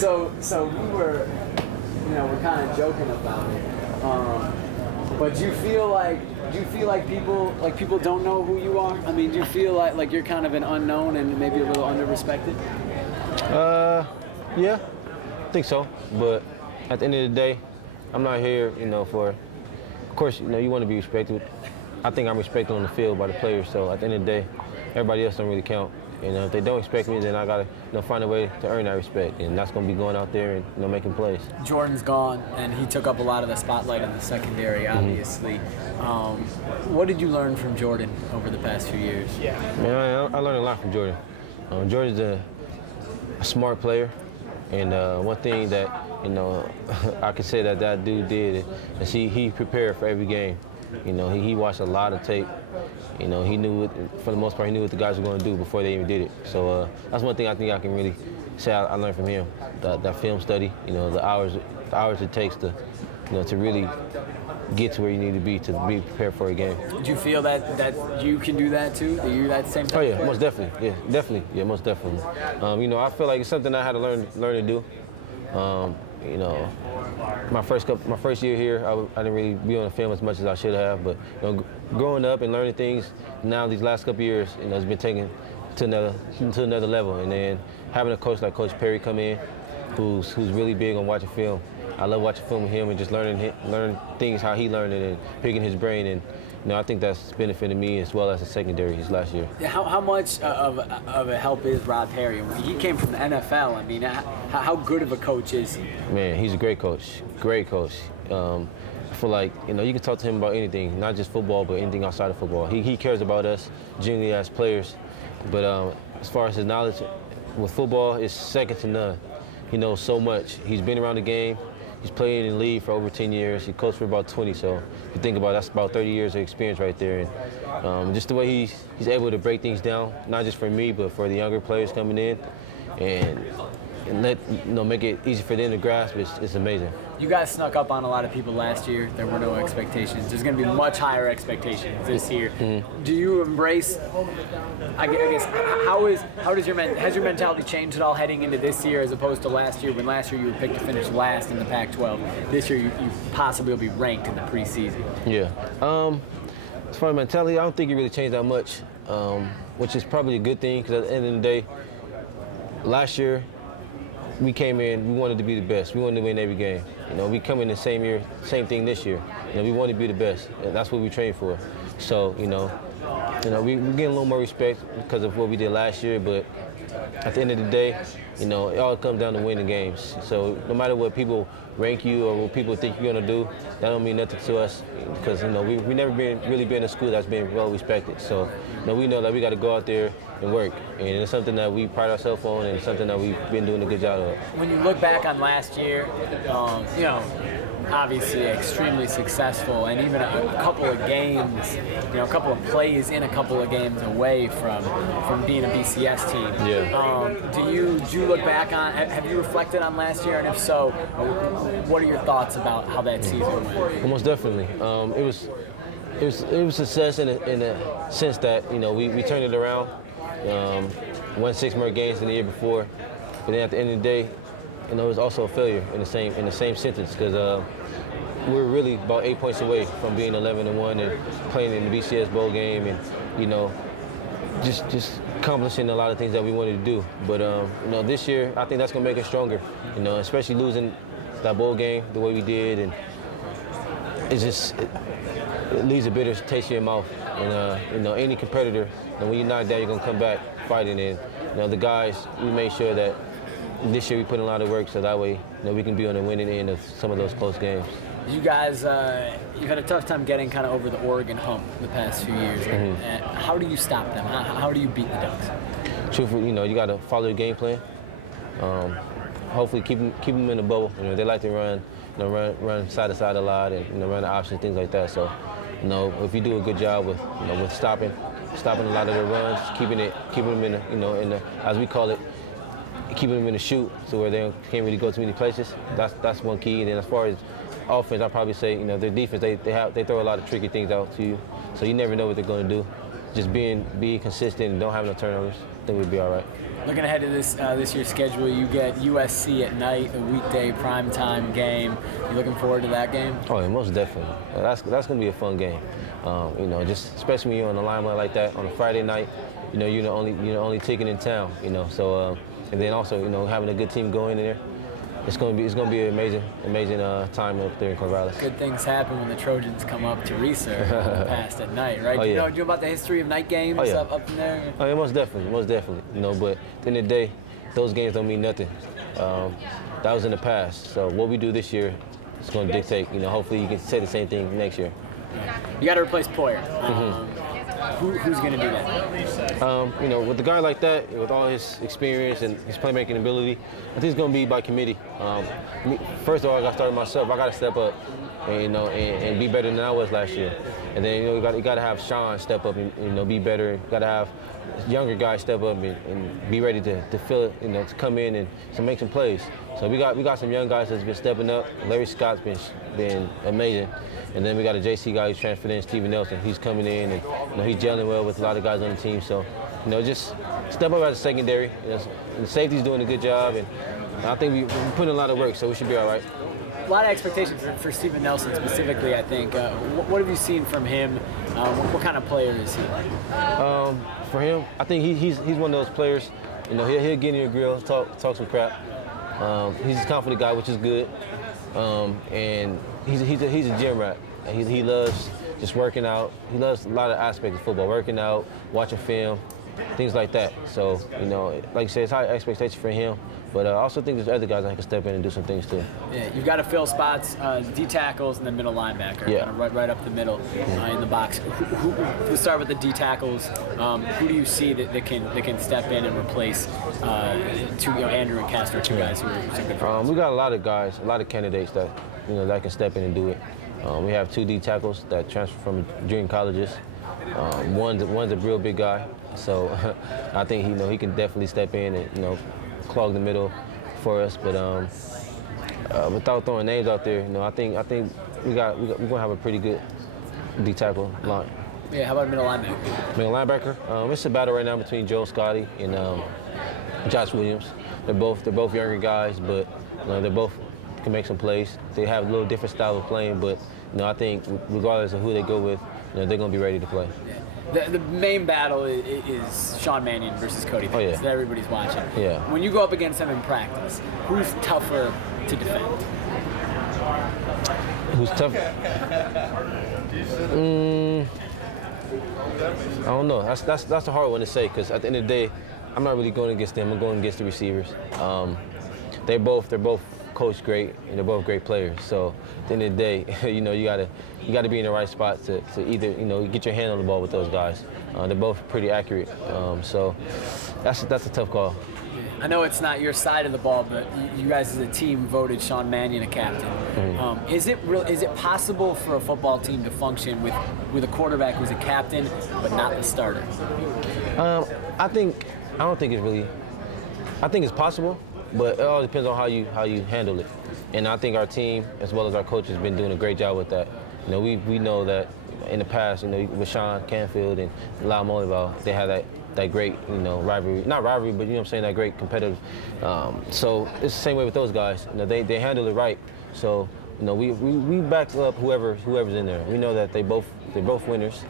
So we were, we're kind of joking about it. But do you feel like people don't know who you are? I mean, do you feel like you're kind of an unknown and maybe a little under-respected? Yeah, I think so. But at the end of the day, I'm not here, for. Of course, you want to be respected. I think I'm respected on the field by the players. So at the end of the day, everybody else don't really count. If they don't respect me, then I gotta find a way to earn that respect, and that's gonna be going out there and making plays. Jordan's gone, and he took up a lot of the spotlight in the secondary, obviously. What did you learn from Jordan over the past few years? Man, I learned a lot from Jordan. Jordan's a smart player, and one thing that I could say that dude did is he prepared for every game. He watched a lot of tape. He knew for the most part, he knew what the guys were going to do before they even did it. So that's one thing I think I can really say I learned from him. That film study, the hours it takes to really get to where you need to be prepared for a game. Do you feel that you can do that too? That you that same thing? Oh yeah, most definitely. Yeah, most definitely. I feel like it's something I had to learn to do. My first year here, I didn't really be on the film as much as I should have. But growing up and learning things, now these last couple years, it's been taken to another level. And then having a coach like Coach Perry come in, who's really big on watching film. I love watching film with him and just learning things how he learned it and picking his brain. And I think that's benefited me as well as the secondary his last year. How much of a help is Rod Perry? He came from the NFL. I mean, how good of a coach is he? Man, he's a great coach. Great coach. I feel like you can talk to him about anything, not just football, but anything outside of football. He cares about us genuinely as players. But as far as his knowledge with football, it's second to none. He knows so much. He's been around the game. He's played in the league for over 10 years. He coached for about 20, so if you think about it, that's about 30 years of experience right there. And just the way he's able to break things down, not just for me, but for the younger players coming in, and make it easy for them to grasp, it's amazing. You guys snuck up on a lot of people last year. There were no expectations. There's going to be much higher expectations this year. Do you embrace? I guess has your mentality changed at all heading into this year as opposed to last year? When last year you were picked to finish last in the Pac-12, this year you possibly will be ranked in the preseason. Yeah. As far as mentality, I don't think it really changed that much, which is probably a good thing because at the end of the day, last year we came in, we wanted to be the best. We wanted to win every game. We come in the same year, same thing this year. We want to be the best, and that's what we trained for. So, we getting a little more respect because of what we did last year, but at the end of the day, it all comes down to winning games. So no matter what people rank you or what people think you're going to do, that don't mean nothing to us because, we never really been a school that's been well respected. So, we know that we got to go out there and work. And it's something that we pride ourselves on and it's something that we've been doing a good job of. When you look back on last year, obviously extremely successful and even a couple of games, a couple of plays in a couple of games away from being a BCS team. Yeah. Do you look back on, have you reflected on last year? And if so, what are your thoughts about how that season went? Most definitely. It was success in a sense that, we turned it around. Won 6 more games than the year before, but then at the end of the day, it was also a failure in the same sentence because we were really about 8 points away from being 11-1 and playing in the BCS bowl game and just accomplishing a lot of things that we wanted to do. But this year I think that's gonna make us stronger. Especially losing that bowl game the way we did, and it leaves a bitter taste in your mouth. And any competitor, when you're not there, you're gonna come back fighting. And the guys, we made sure that this year we put in a lot of work so that way we can be on the winning end of some of those close games. You guys, you've had a tough time getting kind of over the Oregon hump the past few years. How do you stop them? How do you beat the Ducks? Truthfully, you got to follow your game plan. Hopefully, keep them in the bubble. They like to run side to side a lot and run the options, things like that. So, if you do a good job with stopping a lot of their runs, keeping them in the as we call it, keeping them in the shoot, so where they can't really go too many places. That's one key. And then as far as offense, I'd probably say their defense, they throw a lot of tricky things out to you, so you never know what they're going to do. just being consistent and don't have no turnovers, I think we'd be all right. Looking ahead to this year's schedule, you get USC at night, a weekday primetime game. You looking forward to that game? Oh, yeah, most definitely. That's going to be a fun game. You know, just especially when you're on the limelight like that on a Friday night. You know, you're the only ticket in town. You know, so and then also, you know, having a good team going in there. It's going to be an amazing time up there in Corvallis. Good things happen when the Trojans come up to reserve past at night, right? Oh, Do yeah. you know about the history of night games up in there? Oh, yeah, most definitely. You know, but at the end of the day, those games don't mean nothing. That was in the past. So what we do this year is going to dictate. You know, hopefully you can say the same thing next year. You got to replace Poyer. Who's going to do that? You know, with a guy like that, with all his experience and his playmaking ability, I think it's going to be by committee. First of all, I got to start myself. I got to step up, and, you know, and be better than I was last year. And then, you know, you got to have Sean step up and, you know, be better. You got to have younger guys step up and be ready to fill it, you know, to come in and to make some plays. So we got some young guys that's been stepping up. Larry Scott's been amazing. And then we got a JC guy who's transferred in, Steven Nelson. He's coming in, and you know, he's gelling well with a lot of guys on the team. So, you know, just step up as a secondary. You know, and the safety's doing a good job, and I think we put in a lot of work, so we should be all right. A lot of expectations for Steven Nelson specifically, I think. What have you seen from him? What kind of player is he? For him, I think he's one of those players. You know, he'll get in your grill, talk some crap. He's a confident guy, which is good. And he's a gym rat. He loves just working out. He loves a lot of aspects of football, working out, watching film, things like that. So, you know, like you said, it's high expectation for him. But I also think there's other guys that can step in and do some things too. Yeah, you've got to fill spots, D tackles and then middle linebacker. Yeah. Kind of right up the middle in the box. Let's start with the D tackles. Who do you see that can step in and replace Andrew and Castro, two guys who are some good friends? We got a lot of guys, a lot of candidates that that can step in and do it. We have 2 D tackles that transfer from junior colleges. One's a real big guy, so I think he can definitely step in and clog the middle for us. But without throwing names out there, I think we're gonna have a pretty good D tackle line. Yeah, how about middle linebacker? Middle linebacker, it's a battle right now between Joe Scotty and Josh Williams. They're both younger guys, but they both can make some plays. They have a little different style of playing, but I think regardless of who they go with, they're going to be ready to play. Yeah. The main battle is Sean Mannion versus Cody Banks. Oh, yeah. That everybody's watching. Yeah. When you go up against them in practice, who's tougher to defend? Who's tougher? I don't know. That's a hard one to say, because at the end of the day, I'm not really going against them. I'm going against the receivers. They're both coached great, and they're both great players. So at the end of the day, you gotta be in the right spot to either get your hand on the ball with those guys. They're both pretty accurate. So that's a tough call. I know it's not your side of the ball, but you guys as a team voted Sean Mannion a captain. Mm-hmm. Is it possible for a football team to function with a quarterback who's a captain but not the starter? I don't think it's really. I think it's possible, but it all depends on how you handle it. And I think our team, as well as our coach, has been doing a great job with that. We know that in the past, with Sean Canfield and Lau Molival, they had that great, rivalry. Not rivalry, but that great competitive. So it's the same way with those guys. They handle it right. So we back up whoever's in there. We know that they're both winners,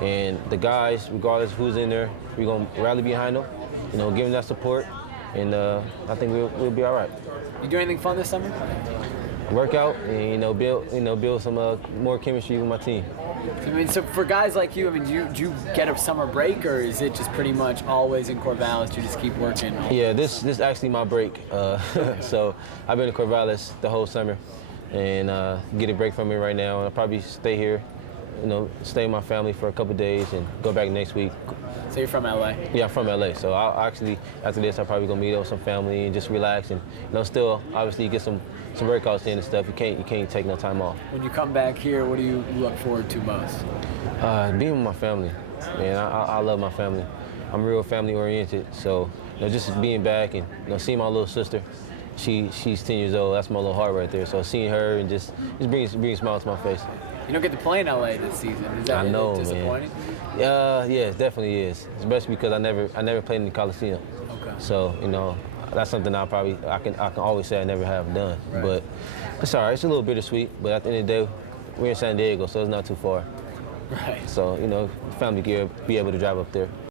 and the guys, regardless of who's in there, we're gonna rally behind them. Give them that support, and I think we'll be all right. You do anything fun this summer? Work out and build some more chemistry with my team. So for guys like you, do you get a summer break, or is it just pretty much always in Corvallis? You just keep working? Yeah, this is actually my break. So I've been in Corvallis the whole summer, and get a break from it right now. And I'll probably stay here, stay with my family for a couple of days and go back next week. So you're from LA? Yeah, I'm from LA. So I'll actually, after this, I'm probably gonna meet up with some family and just relax and still obviously get some workouts in and stuff. You can't take no time off. When you come back here, what do you look forward to most? Being with my family. Man, I love my family. I'm real family oriented. So just being back and seeing my little sister. She's 10 years old. That's my little heart right there. So seeing her and just bringing a smile to my face. You don't get to play in LA this season. Is that I know, disappointing? Man. Yeah, it definitely is. Especially because I never played in the Coliseum. Okay. So, you know, that's something I can always say I never have done. Right. But it's all right. It's a little bittersweet. But at the end of the day, we're in San Diego, so it's not too far. Right. So, you know, family gear, be able to drive up there.